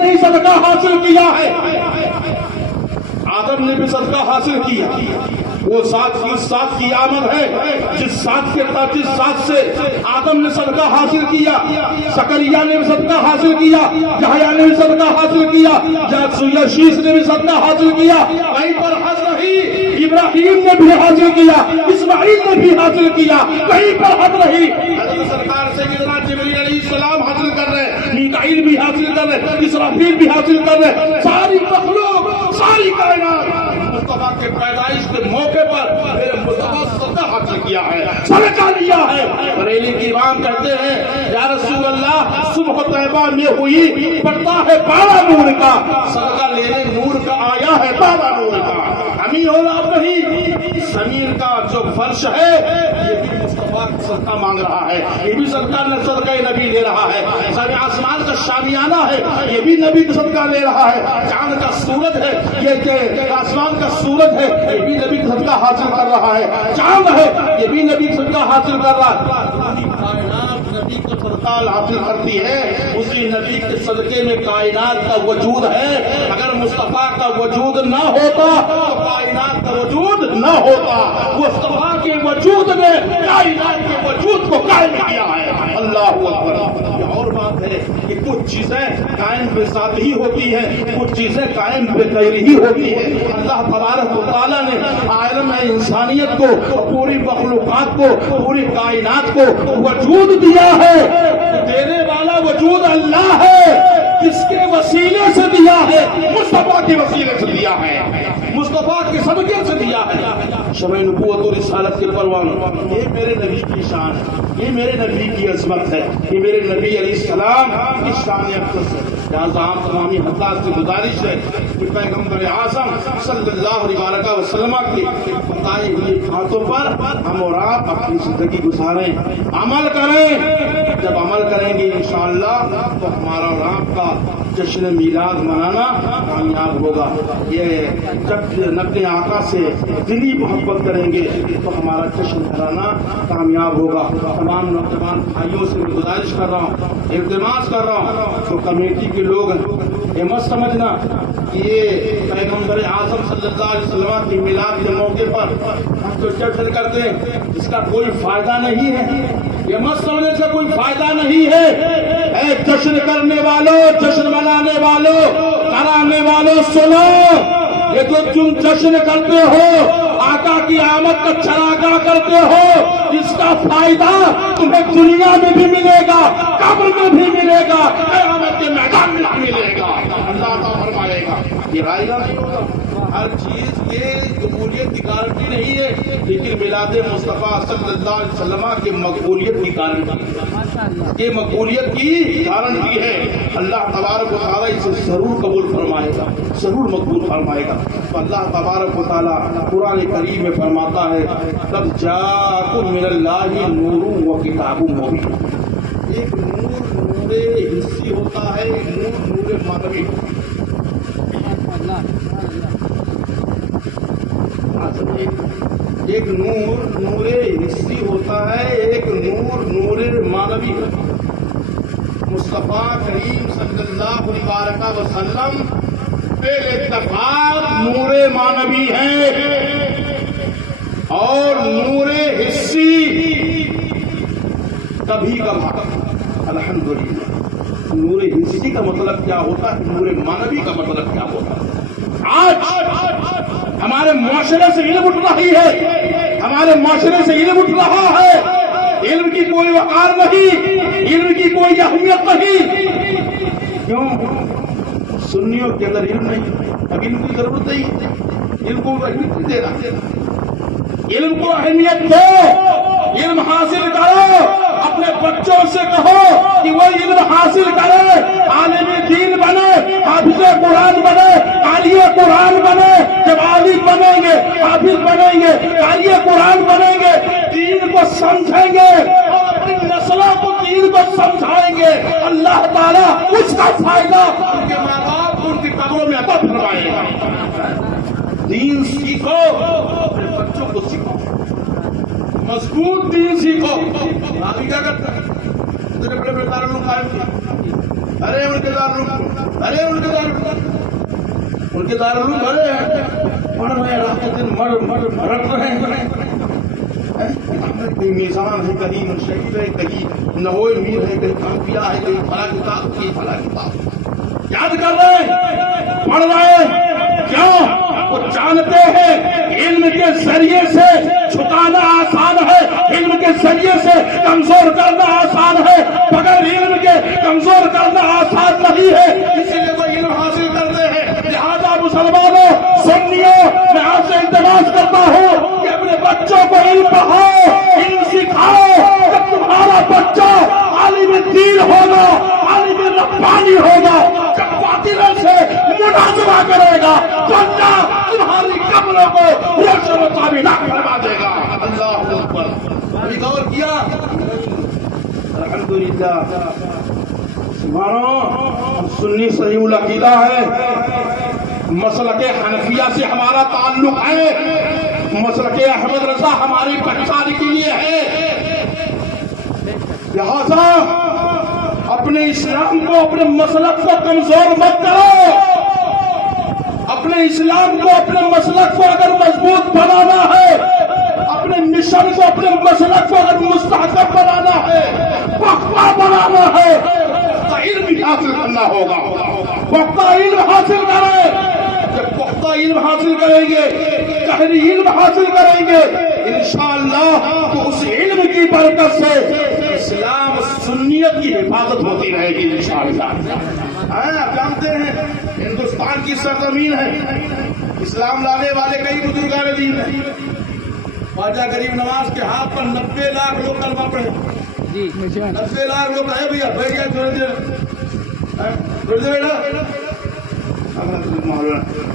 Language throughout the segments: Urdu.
نہیں صدقہ حاصل کیا ہے، آدم نے بھی صدقہ حاصل کیا. وہ سات کی آمد ہے جس سات سے آدم نے صدقہ حاصل کیا، زکریا نے بھی صدقہ حاصل کیا، یحییٰ نے بھی صدقہ حاصل کیا، یشیس نے بھی صدقہ حاصل کیا. کہیں پر حد نہیں، ابراہیم نے بھی حاصل کیا، اسماعیل نے بھی حاصل کیا. کہیں پر حد نہیں. حضرت سرکار سیدنا جبرائیل علیہ السلام حاصل کر رہے، میکائیل بھی حاصل کر رہے، اسرافیل بھی حاصل کر رہے. ساری مخلوق، ساری کائنات مصطفیٰ کے پیدائش کے موقع پر میرے مصطفیٰ صدقہ حاصل کیا ہے، صدقہ لیا ہے. بریلی کی امام کہتے ہیں یا رسول اللہ صبح طیبہ میں ہوئی پڑتا ہے بارہ نور کا، صدقہ لینے نور کا آیا ہے بارہ نور کا. ہمیں اولاد نہیں، زمین کا جو فرش ہے یہ بھی مصطفیٰ صدقہ مانگ رہا ہے، یہ بھی صدقہ نبی لے رہا ہے. آسمان کا شامیانہ ہے یہ بھی نبی کا صدقہ لے رہا ہے. چاند کا سورج ہے، یہ آسمان کا سورج ہے یہ بھی نبی کا صدقہ حاصل کر رہا ہے. چاند ہے یہ بھی نبی کا صدقہ حاصل کر رہا ہے. پوری کائنات نبی کا صدقہ حاصل کرتی ہے. اسی نبی کے صدقے میں کائنات کا وجود ہے. اگر مصطفیٰ کا وجود نہ ہوتا تو کائنات کا وجود نہ ہوتا. مصطفیٰ کے وجود نے کائنات کے وجود کو قائم کیا ہے. اللہ اکبر. اور بات ہے کہ کچھ چیزیں قائم بے ذات ہی ہوتی ہیں، کچھ چیزیں قائم بے غیر ہی ہوتی ہیں. اللہ تبارک و تعالیٰ نے عالم انسانیت کو، پوری مخلوقات کو، پوری کائنات کو وجود دیا ہے. دینے والا وجود اللہ ہے. کس کے وسیلے سے دیا ہے؟ مصطفیٰ کے وسیلے سے دیا ہے، مصطفیٰ کے صدقے سے دیا ہے. شمع نبوت و رسالت کے پروان، یہ میرے نبی کی شان ہے، یہ میرے نبی کی عظمت ہے، یہ میرے نبی علیہ السلام کی شان اقدس ہے. لہٰذا عام تمامی حضرات سے گزارش ہے کہ پیغمبر اعظم صلی اللہ علیہ وسلم کی بتائی ہوئی باتوں پر ہم اور آپ اپنی زندگی گزاریں، عمل کریں. جب عمل کریں گے انشاءاللہ تو ہمارا اور آپ کا جشن میلاد منانا کامیاب ہوگا. یہ جب اپنے آقا سے دلی محبت کریں گے تو ہمارا جشن منانا کامیاب ہوگا. تمام نوجوان بھائیوں سے گزارش کر رہا ہوں، التماس کر رہا ہوں، جو کمیٹی کے لوگ ہیں یہ مت سمجھنا کہ یہ پیغمبر اعظم صلی اللہ علیہ وسلم کی میلاد کے موقع پر ہم جو جشن کرتے ہیں اس کا کوئی فائدہ نہیں ہے. یہ مت سمجھنے سے کوئی فائدہ نہیں ہے. اے جشن کرنے والوں، جشن منانے والوں، کرانے والوں سنو، یہ جو تم جشن کرتے ہو، آقا کی آمد کا چراغاہ کرتے ہو، اس کا فائدہ تمہیں دنیا میں بھی ملے گا، قبر میں بھی ملے گا، قیامت کے میدان میں بھی ملے گا. اللہ تعالیٰ فرمائے گا یہ رائے گا نہیں ہوگا. ہر چیز یہ قبولیت کی گارنٹی نہیں ہے، لیکن میلاد مصطفیٰ صلی اللہ علیہ وسلم کی مقبولیت کی گارنٹی، یہ مقبولیت کی گارنٹی ہے. اللہ تبارک و تعالیٰ اسے ضرور قبول فرمائے گا، ضرور مقبول فرمائے گا. تو اللہ تبارک و تعالیٰ قرآن کریم میں فرماتا ہے قد جاءکم من اللہ نور و کتاب مبین. ایک نور حسی ہوتا ہے، ایک نور معنوی. ایک نور حسی ہوتا ہے، ایک نور معنوی. مصطفیٰ کریم صلی اللہ علیہ وسلم بے اتفاق نور معنوی ہیں اور نور حسی کبھی کبھار. الحمدللہ. نور حسی کا مطلب کیا ہوتا ہے، نور معنوی کا مطلب کیا ہوتا ہے. آج ہمارے معاشرے سے علم اٹھ رہی ہے، ہمارے معاشرے سے علم اٹھ رہا ہے. علم کی کوئی وقار نہیں، علم کی کوئی اہمیت نہیں. کیوں؟ سنیوں کے اندر علم نہیں، اب علم کی ضرورت نہیں، علم کو اہمیت نہیں دے رہا. علم کو اہمیت دو، علم حاصل کرو. اپنے بچوں سے کہو کہ وہ علم حاصل کرے، عالم دین بنے، حافظ قرآن بنے، قاری قرآن بنے. جب عالم بنیں گے، حافظ بنیں گے، قاری قرآن بنیں گے، دین کو سمجھیں گے اور اپنی نسلوں کو دین کو سمجھائیں گے. اللہ تعالیٰ اس کا فائدہ ان کے ماں باپ ان کی قبروں میں عطا فرمائے گا. دین سیکھو، اپنے بچوں کو سیکھو، مضبوط دین سیکھو. ابھی کیا کرتے ہیں، اتنے بڑے بڑے دارالعلوم قائم کیے، ارے ان کے دارالعلوم، ارے ان کے دارالعلوم بھرے ہیں، پڑھ رہے ہیں رات دن، رٹ رہے ہیں، کہیں میزان ہے، کہیں منشیف ہے، کہیں نوے میر ہے، کہیں کافیہ ہے، کہیں فلاں کتاب، کہیں فلاں کتاب یاد کر رہے ہیں، پڑھ رہے ہیں، کیا وہ جانتے ہیں علم کے ذریعے سے چھکانا آسان ہے، علم کے ذریعے سے کمزور کرنا آسان ہے، بغیر علم کے کمزور کرنا آسان نہیں ہے، اسی لیے وہ علم حاصل کرتے ہیں۔ لہذا مسلمانوں، سنیوں، میں آپ سے التماس کرتا ہوں کہ اپنے بچوں کو علم پڑھاؤ، علم سکھاؤ۔ جب تمہارا بچہ عالم دین ہوگا، عالم ربانی ہوگا، جب باطل سے مناظرہ کرے گا تو اللہ تمہاری قبروں کو روشن و تابناک فرما دے گا۔ اللہ اکبر۔ ابھی غور کیا؟ الحمدللہ ہم سنی صحیح العقیدہ ہے، مسلک حنفیہ سے ہمارا تعلق ہے، مسلک احمد رضا ہماری پہچان کے لیے ہے، لہذا اپنے اسلام کو، اپنے مسلک کو کمزور مت کرو، اپنے اسلام کو، اپنے مسلک کو اگر مضبوط بنانا ہے، اپنے مشن کو، اپنے مسلک کو اگر مستحکم بنانا ہے، پختہ بنانا ہے، پختہ علم بھی حاصل کرنا ہوگا، پختہ علم حاصل کریں۔ جب پختہ علم حاصل کریں گے، قہری علم حاصل کریں گے، انشاءاللہ تو اس علم کی برکت سے اسلام سنیت کی حفاظت ہوتی رہے گی انشاءاللہ۔ آپ جانتے ہیں ہندوستان کی سرزمین ہے، اسلام لانے والے کئی بزرگان دین ہیں، خواجہ غریب نواز کے ہاتھ پر 90 لاکھ لوگ کلمہ پڑھے، 90 لاکھ لوگ ہے بھیا، بھیا تھوڑی دیر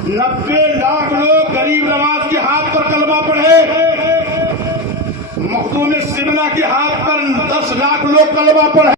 90 لاکھ لوگ غریب نواز کے ہاتھ پر کلمہ پڑھے، مخدوم سمنا کے ہاتھ پر 10 لاکھ لوگ کلمہ پڑھے۔